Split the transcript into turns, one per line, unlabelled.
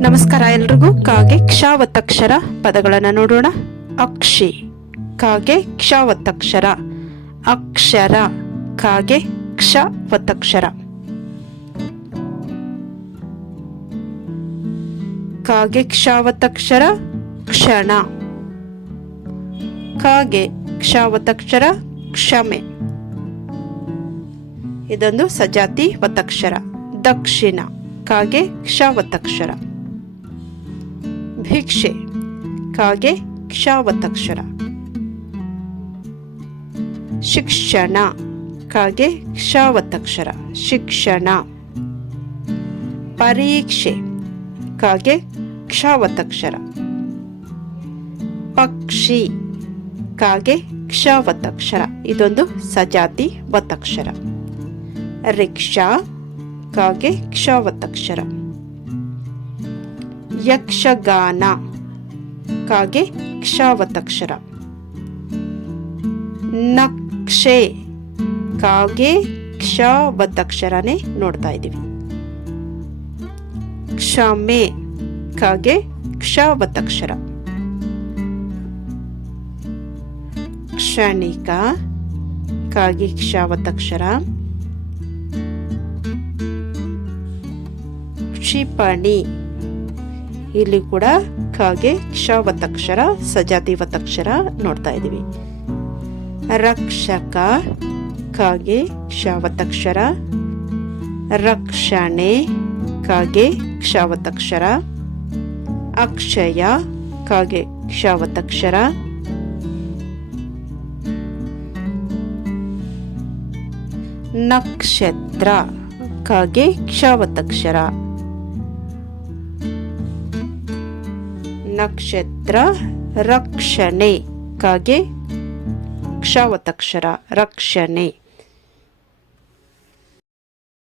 ನಮಸ್ಕಾರ ಎಲ್ರಿಗೂ. ಕಾಗೆ ಕ್ಷಾವತಕ್ಷರ ಪದಗಳನ್ನು ನೋಡೋಣ. ಅಕ್ಷಿ. ಕಾಗೆ ಕ್ಷಾವತಕ್ಷರ ಅಕ್ಷರ. ಕಾಗೆ ಕ್ಷವತ್ತಕ್ಷರ. ಕಾಗೆ ಕ್ಷಾವತಕ್ಷರ ಕ್ಷಣ. ಕಾಗೆ ಕ್ಷಾವತಕ್ಷರ ಕ್ಷಮೆ. ಇದೊಂದು ಸಜಾತಿ ಒತ್ತಕ್ಷರ ದಕ್ಷಿಣ. ಕಾಗೆ ಕ್ಷಾವತ್ತಕ್ಷರ. ಭಿಕ್ಷೆ. ಕಾಗೆ ಕ್ಷಾವತಕ್ಷರ ಶಿಕ್ಷಣ. ಕಾಗೆ ಕ್ಷಾವತಕ್ಷರ ಶಿಕ್ಷಣ. ಪರೀಕ್ಷೆ. ಕಾಗೆ ಕ್ಷಾವತಕ್ಷರ ಪಕ್ಷಿ. ಕಾಗೆ ಕ್ಷಾವತಕ್ಷರ ಇದೊಂದು ಸಜಾತಿ ಒತ್ತಕ್ಷರ ರಿಕ್ಷಾ. ಕಾಗೆ ಕ್ಷಾವತ್ತಕ್ಷರ. ಯಕ್ಷಗಾನ. ಕಾಗೆ ಕ್ಷಾವತಕ್ಷರ. ನಕ್ಷೆ. ಕಾಗೆ ಕ್ಷಾವತಕ್ಷರನೇ ನೋಡ್ತಾ ಇದ್ದೀವಿ. ಕ್ಷಮೆ. ಕಾಗೆ ಕ್ಷಾವತಕ್ಷರ. ಕ್ಷಣಿಕ. ಕಾಗೆ ಕ್ಷಾವತಕ್ಷರ. ಕ್ಷಿಪಣಿ. ಇಲ್ಲಿ ಕೂಡ ಕಾಗೆ ಕ್ಷವತಕ್ಷರ ಸಜಾತಿ ವತಕ್ಷರ ನೋಡ್ತಾ ಇದ್ದೀವಿ. ರಕ್ಷಕ, ಕಾಗೆ ಕ್ಷವತಕ್ಷರ ರಕ್ಷಣೆ, ಕಾಗೆ ಕ್ಷವತಕ್ಷರ ಅಕ್ಷಯ, ಕಾಗೆ ಕ್ಷವತಕ್ಷರ ನಕ್ಷತ್ರ, ಕಾಗೆ ಕ್ಷವತ್ತಕ್ಷರ ನಕ್ಷತ್ರ ರಕ್ಷಣೆ ಕಾಗೆ ಕ್ಷಾವತಕ್ಷರ ರಕ್ಷಣೆ.